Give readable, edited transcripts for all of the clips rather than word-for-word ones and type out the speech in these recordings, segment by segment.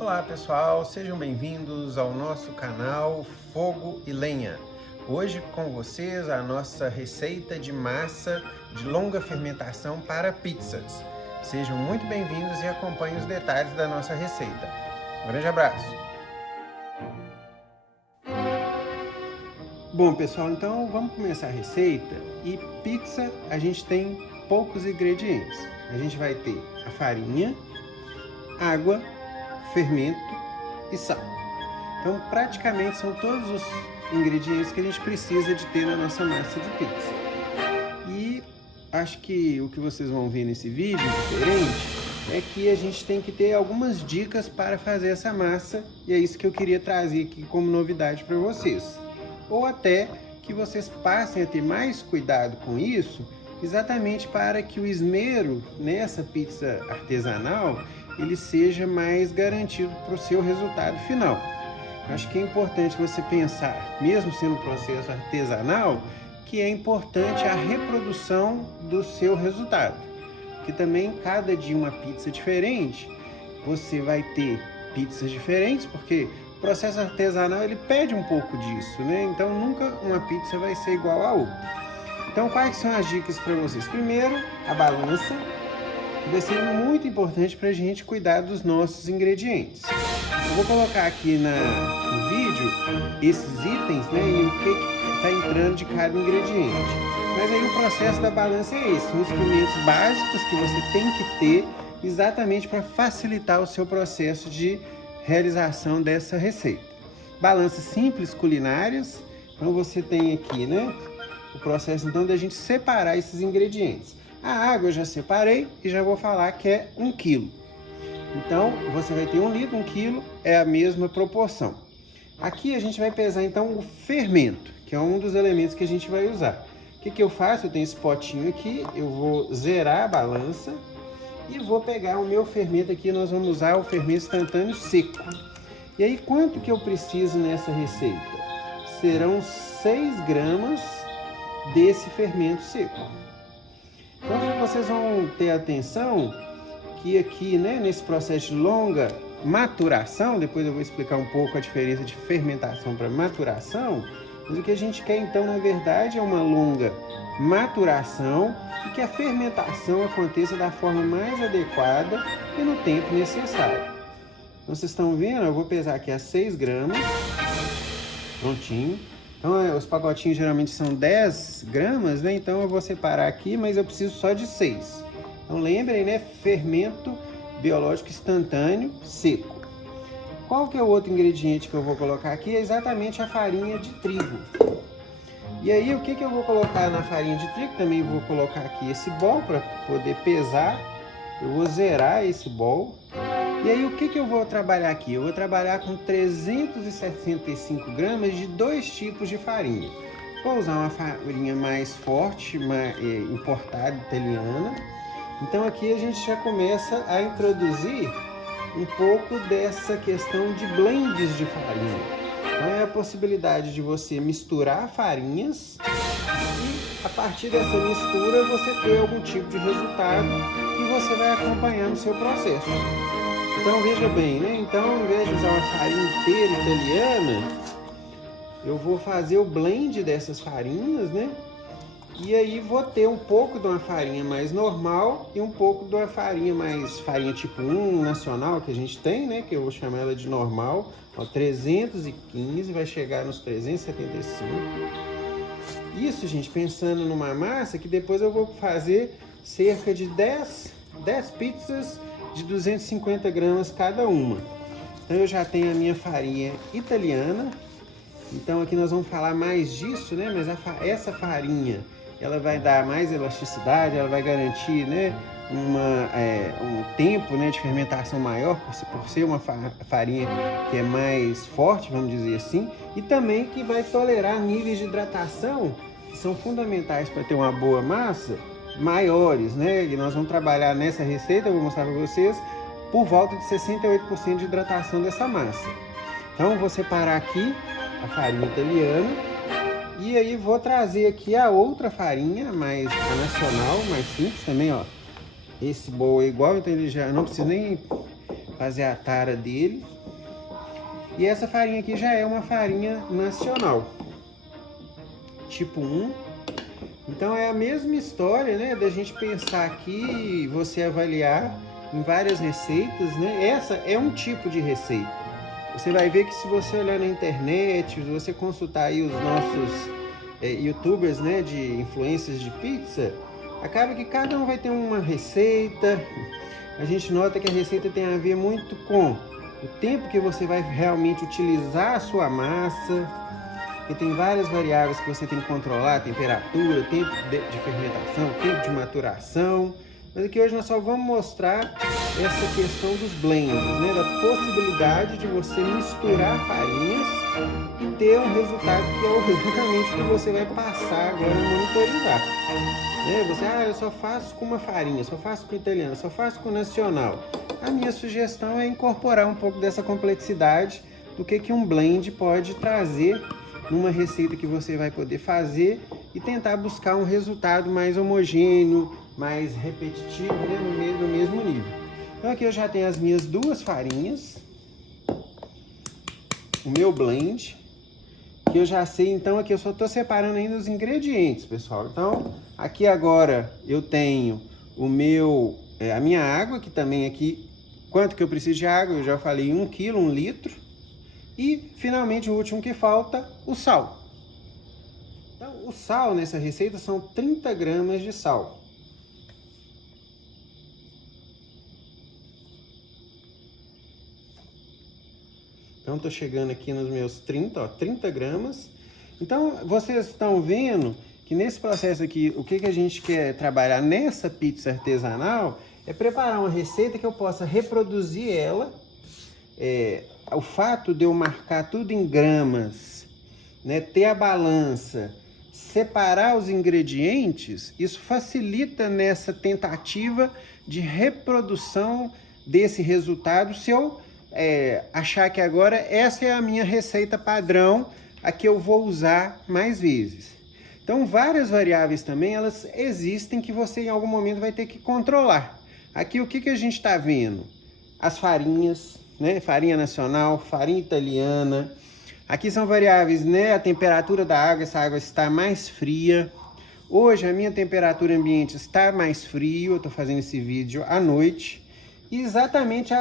Olá pessoal, sejam bem-vindos ao nosso canal Fogo e Lenha. Hoje com vocês a nossa receita de massa de longa fermentação para pizzas. Sejam muito bem-vindos e acompanhem os detalhes da nossa receita. Um grande abraço! Bom pessoal, então vamos começar a receita. E pizza a gente tem poucos ingredientes. A gente vai ter a farinha, água, fermento e sal. Então praticamente são todos os ingredientes que a gente precisa de ter na nossa massa de pizza. E acho que o que vocês vão ver nesse vídeo diferente é que a gente tem que ter algumas dicas para fazer essa massa, e é isso que eu queria trazer aqui como novidade para vocês. Ou até que vocês passem a ter mais cuidado com isso, exatamente para que o esmero nessa pizza artesanal ele seja mais garantido para o seu resultado final. Acho que é importante você pensar, mesmo sendo um processo artesanal, que é importante a reprodução do seu resultado. Que também cada dia uma pizza diferente, você vai ter pizzas diferentes, porque o processo artesanal ele pede um pouco disso, né? Então nunca uma pizza vai ser igual a outra. Então quais são as dicas para vocês? Primeiro, a balança, que vai ser muito importante para a gente cuidar dos nossos ingredientes. Eu vou colocar aqui no vídeo esses itens, né, e o que está entrando de cada ingrediente. Mas aí o processo da balança é esse, são instrumentos básicos que você tem que ter exatamente para facilitar o seu processo de realização dessa receita. Balanças simples culinárias, então você tem aqui, né, o processo então da gente separar esses ingredientes. A água eu já separei e já vou falar que é 1 kg. Então você vai ter 1 litro, 1 kg, é a mesma proporção. Aqui a gente vai pesar então o fermento, que é um dos elementos que a gente vai usar. O que eu faço? Eu tenho esse potinho aqui, eu vou zerar a balança e vou pegar o meu fermento aqui, nós vamos usar o fermento instantâneo seco. E aí quanto que eu preciso nessa receita? Serão 6 gramas desse fermento seco. Então vocês vão ter atenção que aqui, né, nesse processo de longa maturação, depois eu vou explicar um pouco a diferença de fermentação para maturação, mas o que a gente quer então, na verdade, é uma longa maturação e que a fermentação aconteça da forma mais adequada e no tempo necessário. Então vocês estão vendo, eu vou pesar aqui a 6 gramas, prontinho. Então os pacotinhos geralmente são 10 gramas, né? Então eu vou separar aqui, mas eu preciso só de 6. Então lembrem, né? Fermento biológico instantâneo seco. Qual que é o outro ingrediente que eu vou colocar aqui? É exatamente a farinha de trigo. E aí o que eu vou colocar na farinha de trigo? Também vou colocar aqui esse bol para poder pesar. Eu vou zerar esse bol. E aí o que eu vou trabalhar aqui? Eu vou trabalhar com 365 gramas de 2 tipos de farinha. Vou usar uma farinha mais forte, importada, italiana. Então aqui a gente já começa a introduzir um pouco dessa questão de blends de farinha. Então é a possibilidade de você misturar farinhas e a partir dessa mistura você ter algum tipo de resultado que você vai acompanhar no seu processo. Então veja bem, né? Então ao invés de usar uma farinha inteira italiana, eu vou fazer o blend dessas farinhas, né? E aí vou ter um pouco de uma farinha mais normal e um pouco de uma farinha mais farinha tipo 1 nacional que a gente tem, né? Que eu vou chamar ela de normal. Ó, 315, vai chegar nos 375. Isso, gente, pensando numa massa que depois eu vou fazer cerca de 10 pizzas de 250 gramas cada uma. Então eu já tenho a minha farinha italiana. Então aqui nós vamos falar mais disso, né? Mas essa farinha ela vai dar mais elasticidade, ela vai garantir, né, um tempo, né, de fermentação maior, por ser uma farinha que é mais forte, vamos dizer assim, e também que vai tolerar níveis de hidratação que são fundamentais para ter uma boa massa, maiores, né? E nós vamos trabalhar nessa receita, eu vou mostrar para vocês, por volta de 68% de hidratação dessa massa. Então eu vou separar aqui a farinha italiana. E aí vou trazer aqui a outra farinha, a nacional, mais simples também, ó. Esse bowl é igual, então ele já não precisa nem fazer a tara dele. E essa farinha aqui já é uma farinha nacional, tipo 1. Então é a mesma história, né, da gente pensar aqui, você avaliar em várias receitas, né? Essa é um tipo de receita. Você vai ver que se você olhar na internet, se você consultar aí os nossos youtubers, né, de influências de pizza, acaba que cada um vai ter uma receita. A gente nota que a receita tem a ver muito com o tempo que você vai realmente utilizar a sua massa, e tem várias variáveis que você tem que controlar: temperatura, tempo de fermentação, tempo de maturação. Mas aqui hoje nós só vamos mostrar essa questão dos blends, né? Da possibilidade de você misturar farinhas e ter um resultado que é exatamente o que você vai passar agora a monitorizar. Você, eu só faço com uma farinha, só faço com italiana, só faço com nacional. A minha sugestão é incorporar um pouco dessa complexidade do que um blend pode trazer numa receita que você vai poder fazer e tentar buscar um resultado mais homogêneo, mais repetitivo, né, no mesmo nível. Então aqui eu já tenho as minhas 2 farinhas, o meu blend, que eu já sei. Então aqui eu só estou separando ainda os ingredientes, pessoal. Então aqui agora eu tenho a minha água, que também aqui, quanto que eu preciso de água, eu já falei 1 quilo, 1 litro. E finalmente o último que falta, o sal. Então o sal nessa receita são 30 gramas de sal. Então estou chegando aqui nos meus 30 gramas. Então vocês estão vendo que nesse processo aqui, o que a gente quer trabalhar nessa pizza artesanal é preparar uma receita que eu possa reproduzir ela. O fato de eu marcar tudo em gramas, né, ter a balança, separar os ingredientes, isso facilita nessa tentativa de reprodução desse resultado. Se eu achar que agora essa é a minha receita padrão, a que eu vou usar mais vezes. Então várias variáveis também, elas existem, que você em algum momento vai ter que controlar. Aqui o que a gente está vendo? As farinhas, né? Farinha nacional, farinha italiana. Aqui são variáveis, né? A temperatura da água, essa água está mais fria. Hoje a minha temperatura ambiente está mais frio, eu estou fazendo esse vídeo à noite. E exatamente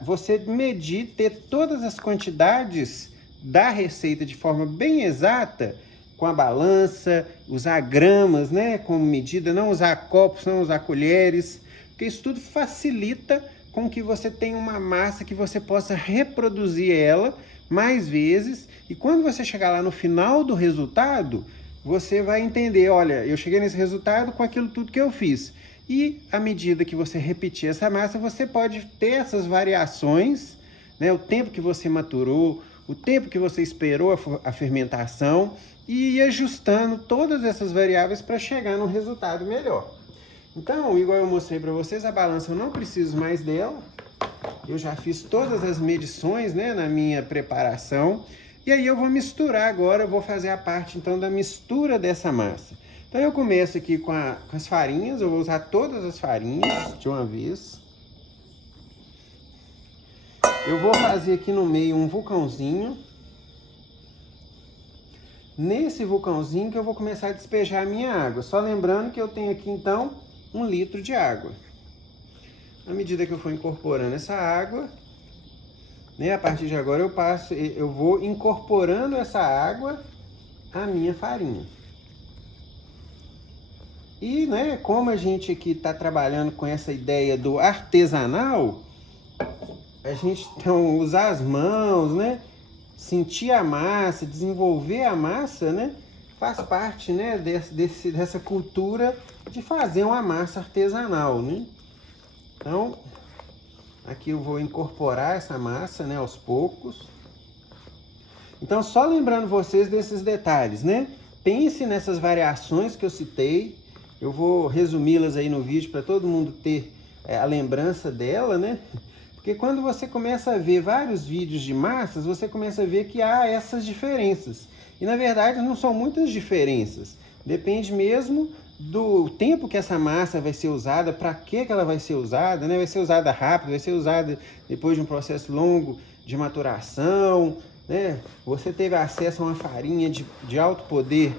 você medir, ter todas as quantidades da receita de forma bem exata, com a balança, usar gramas, né, como medida, não usar copos, não usar colheres, porque isso tudo facilita com que você tenha uma massa que você possa reproduzir ela mais vezes, e quando você chegar lá no final do resultado, você vai entender: olha, eu cheguei nesse resultado com aquilo tudo que eu fiz. E à medida que você repetir essa massa, você pode ter essas variações, né? O tempo que você maturou, o tempo que você esperou a fermentação, e ir ajustando todas essas variáveis para chegar num resultado melhor. Então, igual eu mostrei para vocês, a balança eu não preciso mais dela. Eu já fiz todas as medições, né, na minha preparação. E aí eu vou misturar agora, eu vou fazer a parte então da mistura dessa massa. Então eu começo aqui com as farinhas, eu vou usar todas as farinhas de uma vez. Eu vou fazer aqui no meio um vulcãozinho. Nesse vulcãozinho que eu vou começar a despejar a minha água. Só lembrando que eu tenho aqui então 1 litro de água. À medida que eu for incorporando essa água, né, a partir de agora eu vou incorporando essa água à minha farinha. E, né, como a gente aqui está trabalhando com essa ideia do artesanal, a gente então usar as mãos, né, sentir a massa, desenvolver a massa, né, faz parte, né, dessa cultura de fazer uma massa artesanal, né? Então, aqui eu vou incorporar essa massa, né, aos poucos. Então, só lembrando vocês desses detalhes, né? Pense nessas variações que eu citei. Eu vou resumi-las aí no vídeo para todo mundo ter a lembrança dela, né? Porque quando você começa a ver vários vídeos de massas, você começa a ver que há essas diferenças. E na verdade não são muitas diferenças. Depende mesmo do tempo que essa massa vai ser usada, para que ela vai ser usada, né? Vai ser usada rápido, vai ser usada depois de um processo longo de maturação, né? Você teve acesso a uma farinha de alto poder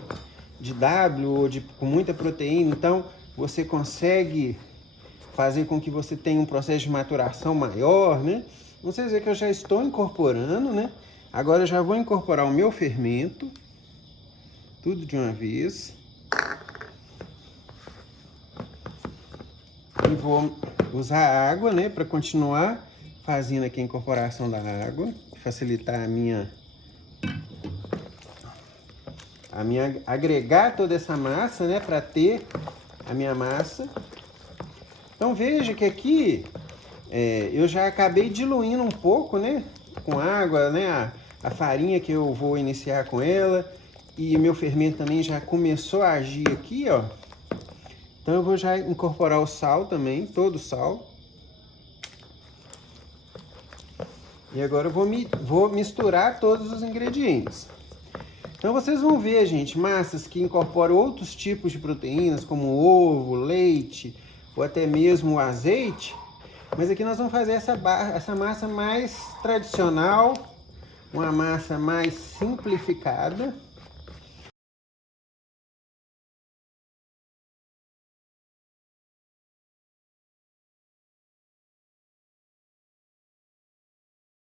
de W ou com muita proteína, então você consegue fazer com que você tenha um processo de maturação maior, né? Vocês veem que eu já estou incorporando, né? Agora eu já vou incorporar o meu fermento, tudo de uma vez. E vou usar a água, né, para continuar fazendo aqui a incorporação da água, facilitar a minha agregar toda essa massa, né, para ter a minha massa. Então veja que aqui eu já acabei diluindo um pouco, né, com água, né, a farinha que eu vou iniciar com ela, e o meu fermento também já começou a agir aqui, ó. Então eu vou já incorporar o sal também, todo o sal. E agora eu vou misturar todos os ingredientes. Então vocês vão ver, gente, massas que incorporam outros tipos de proteínas, como ovo, leite, ou até mesmo azeite. Mas aqui nós vamos fazer essa massa mais tradicional, uma massa mais simplificada.